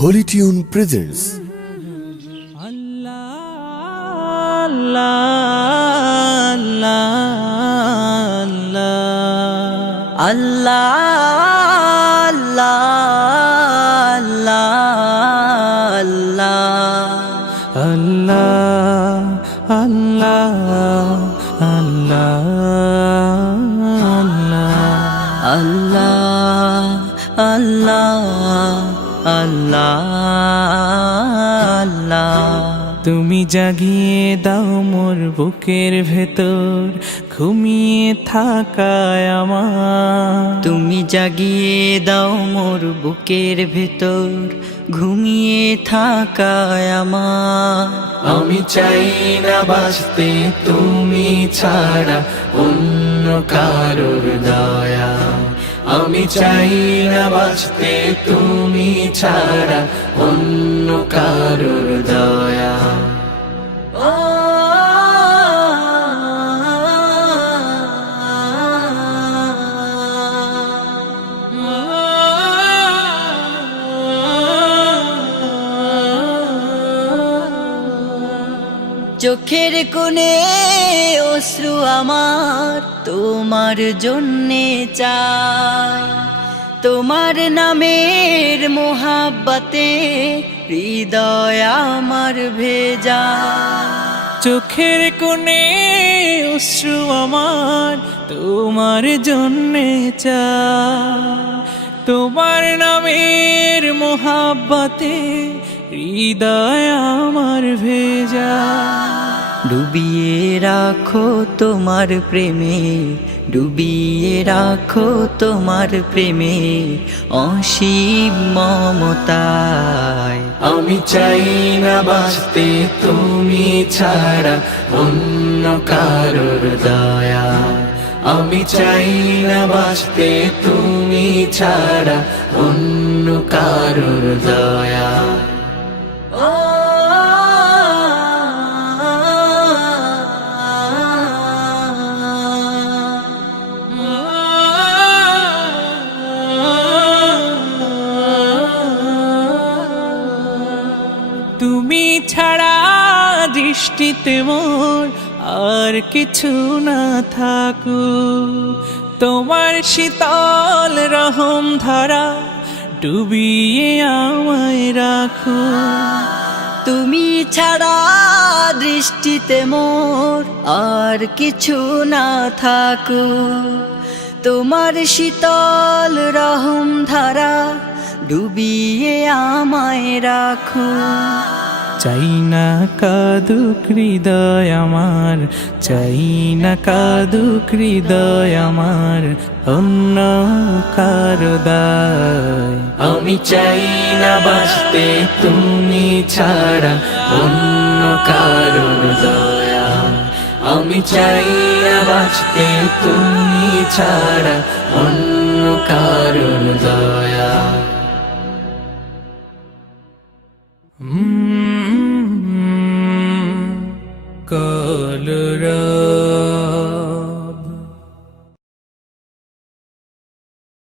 Holy Tune presents তুমি জাগিয়ে দাও মোর বুকের ভেতর ঘুমিয়ে থাকায় আমার। তুমি জাগিয়ে দাও মোর বুকের ভেতর ঘুমিয়ে থাকায় আমার। আমি চাই না বাঁচতে তুমি ছাড়া অন্য কারোর দয়া। আমি চাই না বাঁচতে তুমি ছাড়া অন্য কারোর দয়া। চোখের কোণে অশ্রু আমার তোমার জন্যে চাই, তোমার নামের মোহাব্বতে হৃদয় আমার ভেজা। চোখের কোণে অশ্রু আমার তোমার জন্যে চাই, তোমার নামের মোহাব্বতে হৃদয় আমার ভেজা। ডুবিয়ে রাখো তোমার প্রেমে, ডুবিয়ে রাখো তোমার প্রেমে অসীম মমতায়। আমি চাই না বাঁচতে তুমি ছাড়া অন্য কারোর দয়া। আমি চাই না বাঁচতে তুমি ছাড়া অন্য কারোর দয়া। তুমি ছাড়া দৃষ্টিতে মোর আর কিছু না থাকুক, তোমার শীতল রহম ধারা ডুবিয়ে আমায় রাখো। তুমি ছাড়া দৃষ্টিতে মোর আর কিছু না থাকুক, তোমার শীতল রহম ধারা ডুবিয়ে আমায় রাখো। চাই না কাদুক হৃদয় আমার, চাই না কাদুক হৃদয় আমার অন্য কারো দায়। আমি চাই না বাঁচতে তুমি ছাড়া অন্য কারোর দয়া। আমি চাই না বাঁচতে তুমি ছাড়া অন্য কারোর দয়া। go